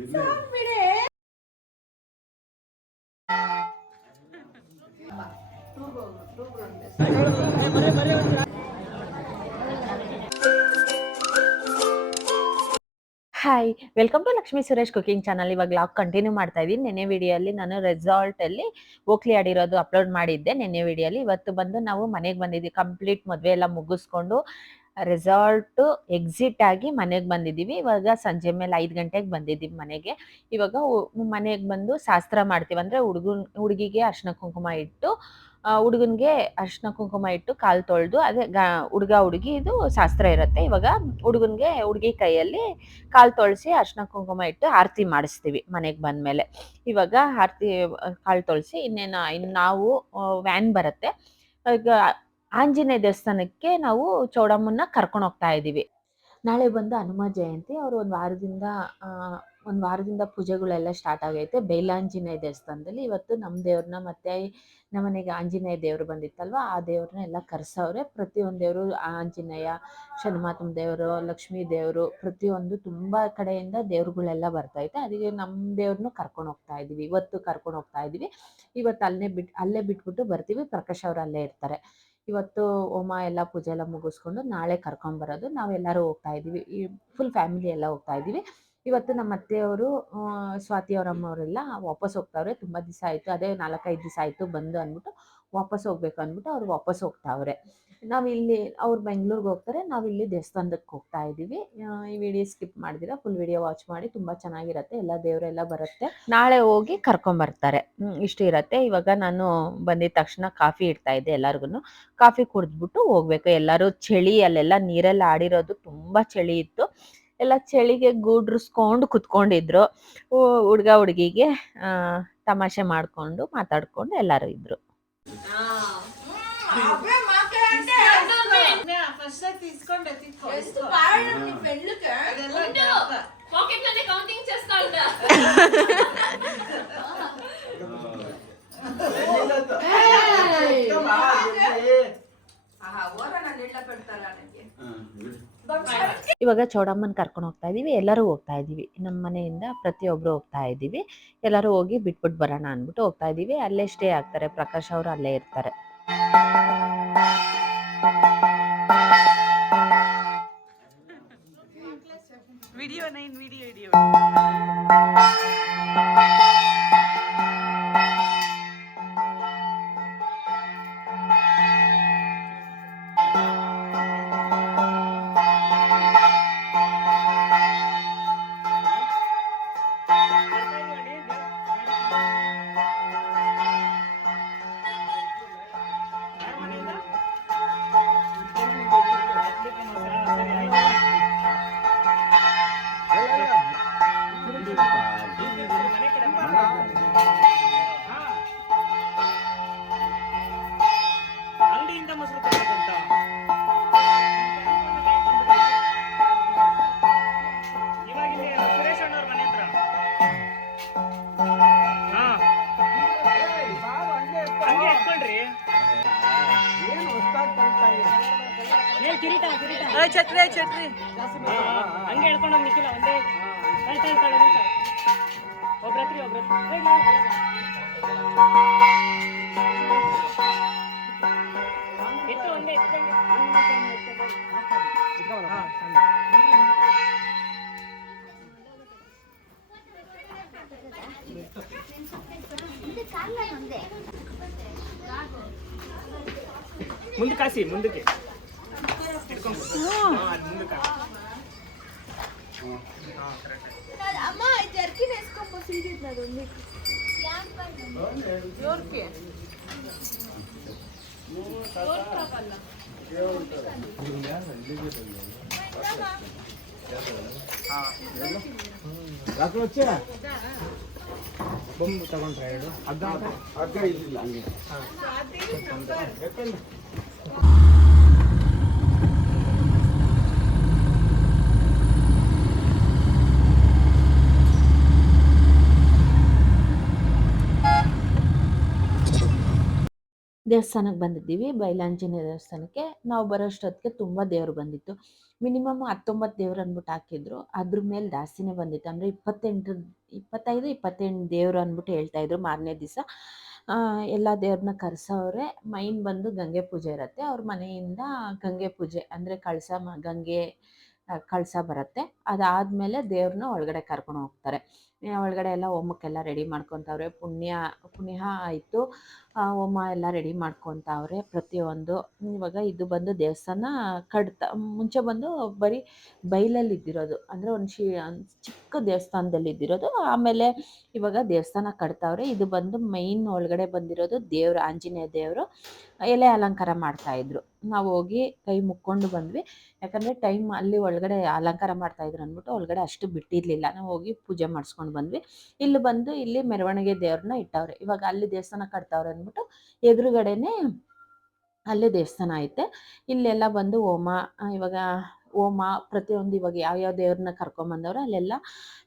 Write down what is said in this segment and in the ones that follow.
Hi, welcome to Lakshmi Suresh cooking channel. ಇವಾಗ log continue ಮಾಡ್ತಾ ಇದ್ದೀನಿ. ನೆನ್ನೆ ವಿಡಿಯೋಲಿ ನಾನು ರೆಸಾರ್ಟಲ್ಲಿ ಓಕ್ಲಿ ಆಡಿರೋದು ಅಪ್ಲೋಡ್ ಮಾಡಿದ್ದೆ. ನೆನ್ನೆ ವಿಡಿಯೋಲಿ ಇವತ್ತು ಬಂದು ನಾವು ಮನೆಗೆ ಬಂದಿದ್ದೀವಿ. ಕಂಪ್ಲೀಟ್ ಮದುವೆ ಎಲ್ಲ ಮುಗಿಸ್ಕೊಂಡು ರೆಸಾರ್ಟು ಎಕ್ಸಿಟ್ ಆಗಿ ಮನೆಗೆ ಬಂದಿದ್ದೀವಿ. ಇವಾಗ ಸಂಜೆ ಮೇಲೆ 5 ಗಂಟೆಗೆ ಬಂದಿದ್ದೀವಿ ಮನೆಗೆ. ಇವಾಗ ಮನೆಗೆ ಬಂದು ಶಾಸ್ತ್ರ ಮಾಡ್ತೀವಿ. ಅಂದರೆ ಹುಡುಗಿಗೆ ಅರ್ಶಿನ ಕುಂಕುಮ ಇಟ್ಟು, ಹುಡುಗನಿಗೆ ಅರ್ಶಿನ ಕುಂಕುಮ ಇಟ್ಟು ಕಾಲು ತೊಳೆದು, ಅದೇ ಹುಡುಗ ಹುಡುಗಿ ಇದು ಶಾಸ್ತ್ರ ಇರುತ್ತೆ. ಇವಾಗ ಹುಡುಗಿ ಕೈಯಲ್ಲಿ ಕಾಲು ತೊಳಸಿ ಅರ್ಶಿನ ಕುಂಕುಮ ಇಟ್ಟು ಆರತಿ ಮಾಡಿಸ್ತೀವಿ ಮನೆಗೆ ಬಂದಮೇಲೆ. ಇವಾಗ ಆರತಿ ಕಾಲು ತೊಳಸಿ ಇನ್ನು ನಾವು ವ್ಯಾನ್ ಬರುತ್ತೆ. ಈಗ ಆಂಜನೇಯ ದೇವಸ್ಥಾನಕ್ಕೆ ನಾವು ಚೌಡಮ್ಮನ್ನ ಕರ್ಕೊಂಡು ಹೋಗ್ತಾ ಇದ್ದೀವಿ. ನಾಳೆ ಬಂದು ಹನುಮ ಜಯಂತಿ. ಅವರು ಒಂದು ವಾರದಿಂದ ಪೂಜೆಗಳೆಲ್ಲ ಸ್ಟಾರ್ಟ್ ಆಗೈತೆ ಬೈಲಾಂಜನೇಯ ದೇವಸ್ಥಾನದಲ್ಲಿ. ಇವತ್ತು ನಮ್ಮ ದೇವ್ರನ್ನ ಮತ್ತೆ ನಮ್ಮನೆಗೆ ಆಂಜನೇಯ ದೇವರು ಬಂದಿತ್ತಲ್ವ, ಆ ದೇವ್ರನ್ನ ಎಲ್ಲ ಕರೆಸವ್ರೆ. ಪ್ರತಿಯೊಂದು ದೇವರು, ಆಂಜನೇಯ, ಶನಿಮಾತನ ದೇವರು, ಲಕ್ಷ್ಮೀ ದೇವರು, ಪ್ರತಿಯೊಂದು ತುಂಬ ಕಡೆಯಿಂದ ದೇವ್ರುಗಳೆಲ್ಲ ಬರ್ತೈತೆ. ಅದಕ್ಕೆ ನಮ್ಮ ದೇವ್ರನ್ನೂ ಕರ್ಕೊಂಡು ಹೋಗ್ತಾ ಇದ್ದೀವಿ. ಇವತ್ತು ಕರ್ಕೊಂಡು ಹೋಗ್ತಾ ಇದ್ದೀವಿ. ಇವತ್ತು ಅಲ್ಲೇ ಬಿಟ್ಬಿಟ್ಟು ಬರ್ತೀವಿ. ಪ್ರಕಾಶ್ ಅವರು ಅಲ್ಲೇ ಇರ್ತಾರೆ. ಇವತ್ತು ಹೋಮ ಎಲ್ಲ ಪೂಜೆ ಎಲ್ಲ ಮುಗಿಸ್ಕೊಂಡು ನಾಳೆ ಕರ್ಕೊಂಬರೋದು. ನಾವೆಲ್ಲರೂ ಹೋಗ್ತಾ ಇದ್ದೀವಿ, ಈ ಫುಲ್ ಫ್ಯಾಮಿಲಿ ಎಲ್ಲ ಹೋಗ್ತಾ ಇದ್ದೀವಿ. ಇವತ್ತು ನಮ್ಮ ಅತ್ತೆಯವರು, ಸ್ವಾತಿ ಅವರಮ್ಮವರೆಲ್ಲ ವಾಪಸ್ ಹೋಗ್ತಾವ್ರೆ. ತುಂಬ ದಿವಸ ಆಯಿತು, ಅದೇ 4-5 ದಿವಸ ಆಯಿತು ಬಂದು ಅಂದ್ಬಿಟ್ಟು ವಾಪಸ್ ಹೋಗ್ಬೇಕು ಅಂದ್ಬಿಟ್ಟು ಅವ್ರು ವಾಪಸ್ ಹೋಗ್ತಾವ್ರೆ. ನಾವಿಲ್ಲಿ ಅವ್ರು ಬೆಂಗ್ಳೂರಿಗೆ ಹೋಗ್ತಾರೆ, ನಾವಿಲ್ಲಿ ದೇವಸ್ಥಾನಕ್ಕೆ ಹೋಗ್ತಾ ಇದ್ದೀವಿ. ಈ ವಿಡಿಯೋ ಸ್ಕಿಪ್ ಮಾಡಿದಿರ ಫುಲ್ ವಿಡಿಯೋ ವಾಚ್ ಮಾಡಿ, ತುಂಬ ಚೆನ್ನಾಗಿರುತ್ತೆ. ಎಲ್ಲ ದೇವರೆಲ್ಲ ಬರುತ್ತೆ. ನಾಳೆ ಹೋಗಿ ಕರ್ಕೊಂಬರ್ತಾರೆ. ಇಷ್ಟು ಇರುತ್ತೆ. ಇವಾಗ ನಾನು ಬಂದಿದ ತಕ್ಷಣ ಕಾಫಿ ಇಡ್ತಾ ಇದ್ದೆ ಎಲ್ಲರಿಗೂ. ಕಾಫಿ ಕುಡಿದ್ಬಿಟ್ಟು ಹೋಗ್ಬೇಕು. ಎಲ್ಲರೂ ಚಳಿ, ಅಲ್ಲೆಲ್ಲ ನೀರೆಲ್ಲ ಆಡಿರೋದು ತುಂಬ ಚಳಿ ಇತ್ತು. ಎಲ್ಲ ಚಳಿಗೆ ಗೂಡ್ರಿಸ್ಕೊಂಡು ಕುತ್ಕೊಂಡಿದ್ರು. ಹುಡುಗ ಹುಡುಗಿಗೆ ತಮಾಷೆ ಮಾಡಿಕೊಂಡು ಮಾತಾಡ್ಕೊಂಡು ಎಲ್ಲರೂ ಇದ್ರು. ಇವಾಗ ಚೌಡಮ್ಮನ ಕರ್ಕೊಂಡು ಹೋಗ್ತಾ ಇದೀವಿ. ಎಲ್ಲರೂ ಹೋಗ್ತಾ ಇದೀವಿ. ನಮ್ಮ ಮನೆಯಿಂದ ಪ್ರತಿಯೊಬ್ರು ಹೋಗ್ತಾ ಇದೀವಿ. ಎಲ್ಲರೂ ಹೋಗಿ ಬಿಟ್ಬಿಟ್ಟು ಬರೋಣ ಅಂದ್ಬಿಟ್ಟು ಹೋಗ್ತಾ ಇದೀವಿ. ಅಲ್ಲೇ ಸ್ಟೇ ಆಗ್ತಾರೆ. ಪ್ರಕಾಶ್ ಅವರು ಅಲ್ಲೇ ಇರ್ತಾರೆ. ವಿಡಿಯೋ ಛತ್ರಿ ಹಂಗೆ ಹೇಳ್ಕೊಂಡು ನಿಖಿಲ ಒಂದೇ ಒಬ್ರತ್ರಿ ಎತ್ತು ಒಂದೇ ಮುಂದೆ ಕಾಸಿ ಮುಂದಕ್ಕೆ ಅಮ್ಮ ಜರ್ಕಿನ್ ಎಸ್ಕೊಂಡ್ ಸಿಗಿದ್ ನದು ಯೋರ್ಕೆ వచ్చా బొమ్మ తಗೊಂಡ್ರೆ ಅಗ್ಗ ಇಲ್ಲ ಹಂಗೆ ದೇವಸ್ಥಾನಕ್ಕೆ ಬಂದಿದ್ದೀವಿ, ಬಯಲಾಂಜನೇಯ ದೇವಸ್ಥಾನಕ್ಕೆ. ನಾವು ಬರೋಷ್ಟೊತ್ತಿಗೆ ತುಂಬ ದೇವರು ಬಂದಿತ್ತು. ಮಿನಿಮಮ್ 19 ದೇವ್ರು ಅಂದ್ಬಿಟ್ಟು ಹಾಕಿದ್ರು. ಅದ್ರ ಮೇಲೆ ಜಾಸ್ತಿನೇ ಬಂದಿತ್ತು. ಅಂದರೆ 25-28 ದೇವರು ಅಂದ್ಬಿಟ್ಟು ಹೇಳ್ತಾಯಿದ್ರು ಮಾರನೇ ದಿವಸ. ಎಲ್ಲ ದೇವ್ರನ್ನ ಕರೆಸೋರೆ. ಮೈನ್ ಬಂದು ಗಂಗೆ ಪೂಜೆ ಇರುತ್ತೆ. ಅವ್ರ ಮನೆಯಿಂದ ಗಂಗೆ ಪೂಜೆ ಅಂದರೆ ಗಂಗೆ ಕಳಸ ಬರುತ್ತೆ. ಅದಾದಮೇಲೆ ದೇವ್ರನ್ನ ಒಳಗಡೆ ಕರ್ಕೊಂಡು ಹೋಗ್ತಾರೆ. ಒಳಗಡೆ ಎಲ್ಲ ಹೋಮಕ್ಕೆಲ್ಲ ರೆಡಿ ಮಾಡ್ಕೊತಾವ್ರೆ. ಪುಣ್ಯ ಆಯಿತು. ಹೋಮ ಎಲ್ಲ ರೆಡಿ ಮಾಡ್ಕೊತಾವ್ರೆ ಪ್ರತಿಯೊಂದು. ಇವಾಗ ಇದು ಬಂದು ದೇವಸ್ಥಾನ ಮುಂಚೆ ಬಂದು ಬರೀ ಬೈಲಲ್ಲಿ ಇದ್ದಿರೋದು, ಅಂದರೆ ಒಂದು ಚಿಕ್ಕ ದೇವಸ್ಥಾನದಲ್ಲಿ ಇದ್ದಿರೋದು. ಆಮೇಲೆ ಇವಾಗ ದೇವಸ್ಥಾನ ಕಟ್ತಾವ್ರೆ. ಇದು ಬಂದು ಮೈನ್ ಒಳಗಡೆ ಬಂದಿರೋದು ದೇವರು, ಆಂಜನೇಯ ದೇವರು. ಎಲೆ ಅಲಂಕಾರ ಮಾಡ್ತಾಯಿದ್ರು. ನಾವು ಹೋಗಿ ಕೈ ಮುಕ್ಕೊಂಡು ಬಂದ್ವಿ. ಯಾಕಂದರೆ ಟೈಮ್ ಅಲ್ಲಿ ಒಳಗಡೆ ಅಲಂಕಾರ ಮಾಡ್ತಾಯಿದ್ರು ಅಂದ್ಬಿಟ್ಟು ಒಳಗಡೆ ಅಷ್ಟು ಬಿಟ್ಟಿರಲಿಲ್ಲ. ನಾವು ಹೋಗಿ ಪೂಜೆ ಮಾಡಿಸ್ಕೊಂಡು ಬಂದ್ವಿ. ಇಲ್ಲಿ ಮೆರವಣಿಗೆ ದೇವ್ರನ್ನ ಇಟ್ಟವ್ರೆ. ಇವಾಗ ಅಲ್ಲಿ ದೇವಸ್ಥಾನ ಕಟ್ತಾವ್ರೆ ಅಂದ್ಬಿಟ್ಟು ಎದುರುಗಡೆನೇ ಅಲ್ಲೇ ದೇವಸ್ಥಾನ ಐತೆ. ಇಲ್ಲೆಲ್ಲ ಬಂದು ಇವಾಗ ಹೋಮ ಪ್ರತಿಯೊಂದು ಇವಾಗ ಯಾವ್ಯಾವ ದೇವ್ರನ್ನ ಕರ್ಕೊಂಬಂದವ್ರೆ ಅಲ್ಲೆಲ್ಲ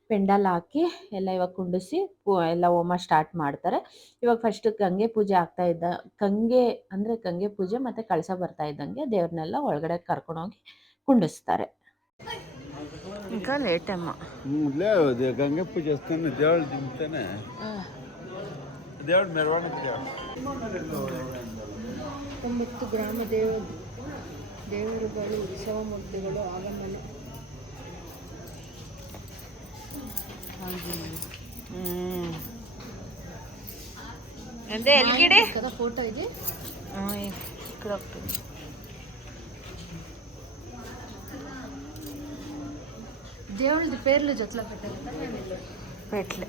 ಪೆಂಡಾಲ್ ಹಾಕಿ ಎಲ್ಲ ಇವಾಗ ಕುಂಡಿಸಿ ಎಲ್ಲ ಹೋಮ ಸ್ಟಾರ್ಟ್ ಮಾಡ್ತಾರೆ. ಇವಾಗ ಫಸ್ಟ್ ಗಂಗೆ ಪೂಜೆ ಗಂಗೆ ಪೂಜೆ ಮತ್ತು ಕಳಸ ಬರ್ತಾ ಇದ್ದಂಗೆ ದೇವ್ರನ್ನೆಲ್ಲ ಒಳಗಡೆ ಕರ್ಕೊಂಡೋಗಿ ಕುಂಡಿಸ್ತಾರೆ. ಈಗ ಲೇಟಮ್ಮ ಗಂಗೆ ಪೂಜೆ ದೇವಳ ದಿಂತಾನೆ ದೇವಳ ಮೆರವಣಿಗೆ 9 ಗ್ರಾಮ ದೇವರುಗಳು, ಉತ್ಸವ ಮೂರ್ತಿಗಳು ಆಗಮನ. ಎಲ್ಗಿಡೆ ಫೋಟೋ ಇದೆ. దేవుళ్ళది పేర్లు జొత్తులో పెట్టారు పెట్లే.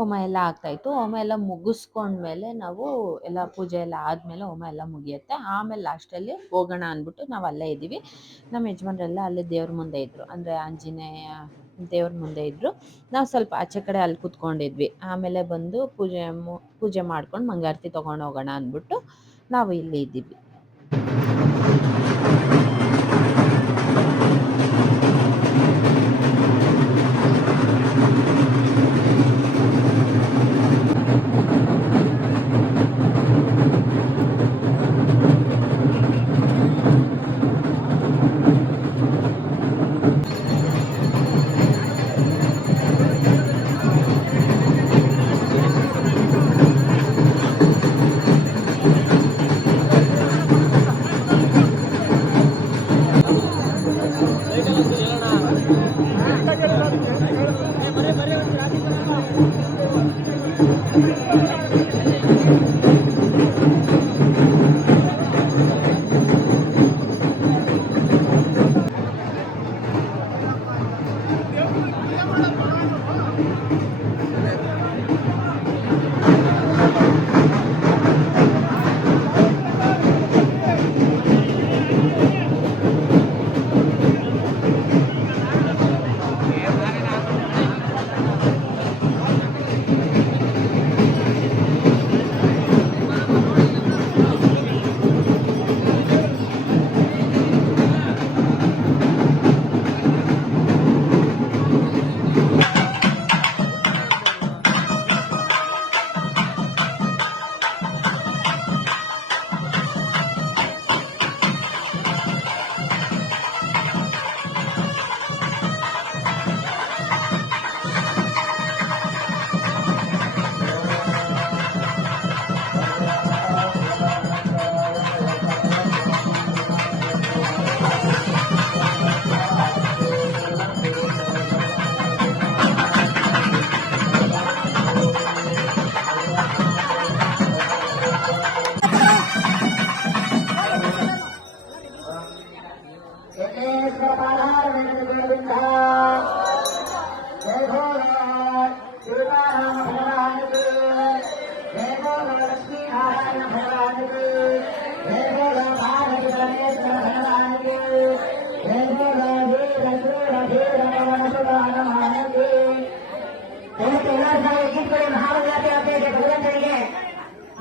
ಹೋಮ ಎಲ್ಲ ಆಗ್ತಾಯಿತ್ತು. ಹೋಮ ಎಲ್ಲ ಮುಗಿಸ್ಕೊಂಡ್ಮೇಲೆ ನಾವು ಎಲ್ಲ ಪೂಜೆ ಎಲ್ಲ ಆದಮೇಲೆ ಹೋಮ ಎಲ್ಲ ಮುಗಿಯುತ್ತೆ. ಆಮೇಲೆ ಲಾಸ್ಟಲ್ಲಿ ಹೋಗೋಣ ಅಂದ್ಬಿಟ್ಟು ನಾವು ಅಲ್ಲೇ ಇದ್ದೀವಿ. ನಮ್ಮ ಯಜಮಾನ್ರೆಲ್ಲ ಅಲ್ಲೇ ದೇವ್ರ ಮುಂದೆ ಇದ್ದರು, ಅಂದರೆ ಆಂಜನೇಯ ದೇವ್ರ ಮುಂದೆ ಇದ್ದರು. ನಾವು ಸ್ವಲ್ಪ ಆಚೆ ಕಡೆ ಅಲ್ಲಿ ಕೂತ್ಕೊಂಡಿದ್ವಿ. ಆಮೇಲೆ ಬಂದು ಪೂಜೆ ಮಾಡ್ಕೊಂಡು ಮಂಗಳಾರತಿ ತೊಗೊಂಡು ಹೋಗೋಣ ಅಂದ್ಬಿಟ್ಟು ನಾವು ಇಲ್ಲಿ ಇದ್ದೀವಿ.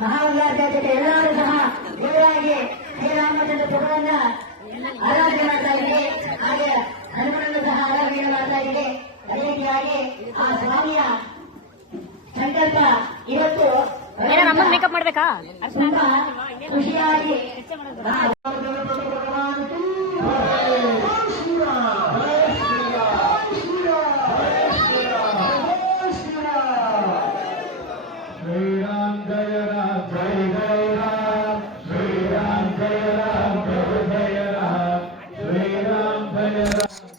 ಮಹಾವಿದ್ಯಾರ್ಥಿ ಎಲ್ಲರೂ ಸಹ ದೇವರಾಗಿ ಶ್ರೀರಾಮಚಂದ್ರ ಪ್ರಭುವನ್ನ ಆರಾಧನೆ ಮಾಡ್ತಾ ಇದ್ದೀವಿ. ಹಾಗೆ ಹನುಮನನ್ನು ಸಹ ಆರಾಧನೆ ಮಾಡ್ತಾ ಇದ್ದೀವಿ. ಅದೇ ರೀತಿಯಾಗಿ ಆ ಸ್ವಾಮಿಯ ಸಂಕಲ್ಪ ಇವತ್ತು ಮೇಕಪ್ ಮಾಡ್ಬೇಕಾ ತುಂಬಾ ಖುಷಿಯಾಗಿ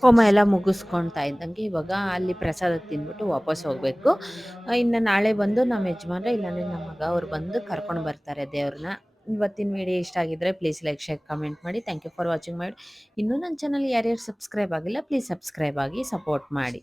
ಹೋಮ ಎಲ್ಲ ಮುಗಿಸ್ಕೊಳ್ತಾ ಇದ್ದಂಗೆ ಇವಾಗ ಅಲ್ಲಿ ಪ್ರಸಾದ ತಿಂದ್ಬಿಟ್ಟು ವಾಪಸ್ ಹೋಗಬೇಕು. ಇನ್ನು ನಾಳೆ ಬಂದು ನಮ್ಮ ಯಜಮಾನ್ರೆ ಇಲ್ಲಾಂದರೆ ನಮ್ಮ ಮಗ ಅವ್ರು ಬಂದು ಕರ್ಕೊಂಡು ಬರ್ತಾರೆ ದೇವ್ರನ್ನ. ಇವತ್ತಿನ ವಿಡಿಯೋ ಇಷ್ಟ ಆಗಿದ್ರೆ ಪ್ಲೀಸ್ ಲೈಕ್ ಶೇರ್ ಕಮೆಂಟ್ ಮಾಡಿ. ಥ್ಯಾಂಕ್ ಯು ಫಾರ್ ವಾಚಿಂಗ್ ಮಾಡಿ. ಇನ್ನೂ ನನ್ನ ಚಾನಲ್ ಯಾರ್ಯಾರು ಸಬ್ಸ್ಕ್ರೈಬ್ ಆಗಿಲ್ಲ ಪ್ಲೀಸ್ ಸಬ್ಸ್ಕ್ರೈಬ್ ಆಗಿ ಸಪೋರ್ಟ್ ಮಾಡಿ.